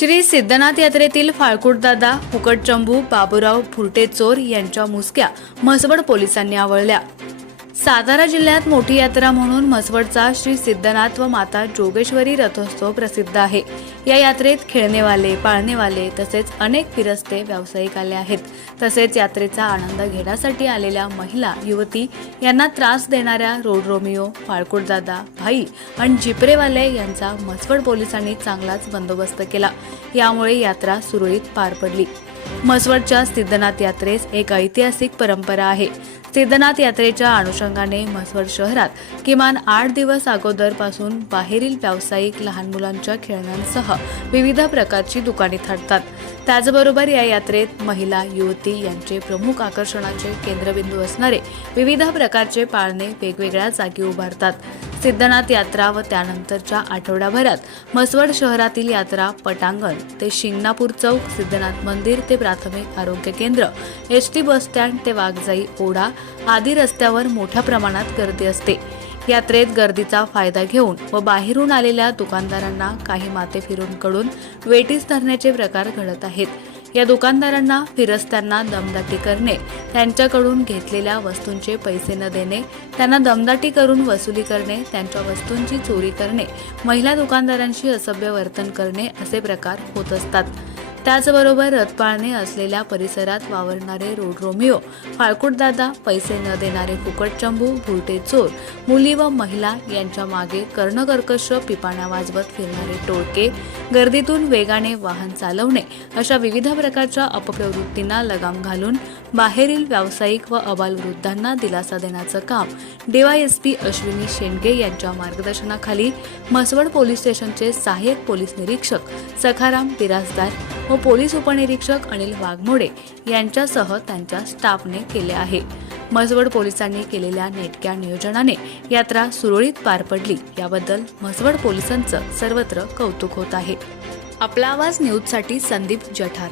श्री सिद्धनाथ यात्रेतील फाळकुटदादा फुकटचंबू बाबूराव फुरटेचोर यांच्या मुसक्या म्हसवड पोलिसांनी आवळल्या. सातारा जिल्ह्यात मोठी यात्रा म्हणून म्हसवडचा श्री सिद्धनाथ व माता जोगेश्वरी रथोत्सव प्रसिद्ध आहे. या यात्रेत खेळणेवाले पाळणेवाले तसेच अनेक फिरस्ते व्यावसायिक आले आहेत. तसेच यात्रेचा आनंद घेण्यासाठी आलेल्या महिला युवती यांना त्रास देणाऱ्या रोड रोमिओ फाळकुटदादा भाई आणि जिपरेवाले यांचा म्हसवड पोलिसांनी चांगलाच बंदोबस्त केला. यामुळे यात्रा सुरळीत पार पडली. म्हसवडच्या सिद्धनाथ यात्रेस एक ऐतिहासिक परंपरा आहे. सिद्धनाथ यात्रेच्या अनुषंगाने म्हसवड शहरात किमान आठ दिवस अगोदरपासून बाहेरील व्यावसायिक लहान मुलांच्या खेळण्यांसह विविध प्रकारची दुकाने थाटतात. त्याचबरोबर या यात्रेत महिला युवती यांचे प्रमुख आकर्षणाचे केंद्रबिंदू असणारे विविध प्रकारचे पाळणे वेगवेगळ्या जागी उभारतात. सिद्धनाथ यात्रा व त्यानंतरच्या आठवड्याभरात म्हसवड शहरातील यात्रा पटांगण ते शिंगणापूर चौक सिद्धनाथ मंदिर ते प्राथमिक आरोग्य केंद्र एस टी बसस्टँड ते वाघजाई ओढा आदी रस्त्यावर मोठ्या प्रमाणात गर्दी असते. यात्रेत गर्दीचा फायदा घेऊन व बाहेरून आलेल्या दुकानदारांना काही माते फिरूनकडून वेटीस धरण्याचे प्रकार घडत आहेत. या दुकानदारांना फिरस्त्यांना दमदाटी करणे त्यांच्याकडून घेतलेल्या वस्तूंचे पैसे न देणे त्यांना दमदाटी करून वसुली करणे त्यांच्या वस्तूंची चोरी करणे महिला दुकानदारांशी असभ्य वर्तन करणे असे प्रकार होत असतात. त्याचबरोबर रथपाळणे असलेल्या परिसरात वावरणारे रोड रोमिओ फाळकुटदादा पैसे न देणारे फुकटचंबू भुलटे चोर मुली व महिला यांच्या मागे कर्णकर्कश पिपाण्या वाजवत फिरणारे टोळके गर्दीतून वेगाने वाहन चालवणे अशा विविध प्रकारच्या अपप्रवृत्तींना लगाम घालून बाहेरील व्यावसायिक व अबालवृद्धांना दिलासा देण्याचं काम डीवायएसपी अश्विनी शेंडगे यांच्या मार्गदर्शनाखाली म्हसवड पोलीस स्टेशनचे सहाय्यक पोलीस निरीक्षक सखाराम बिराजदार व पोलीस उपनिरीक्षक अनिल वाघमोडे यांच्यासह त्यांच्या स्टाफने केले आहे. म्हसवड पोलिसांनी केलेल्या नेटक्या नियोजनाने यात्रा सुरळीत पार पडली. याबद्दल म्हसवड पोलिसांचं सर्वत्र कौतुक होत आहे. आपला आवाज न्यूजसाठी संदीप जठार.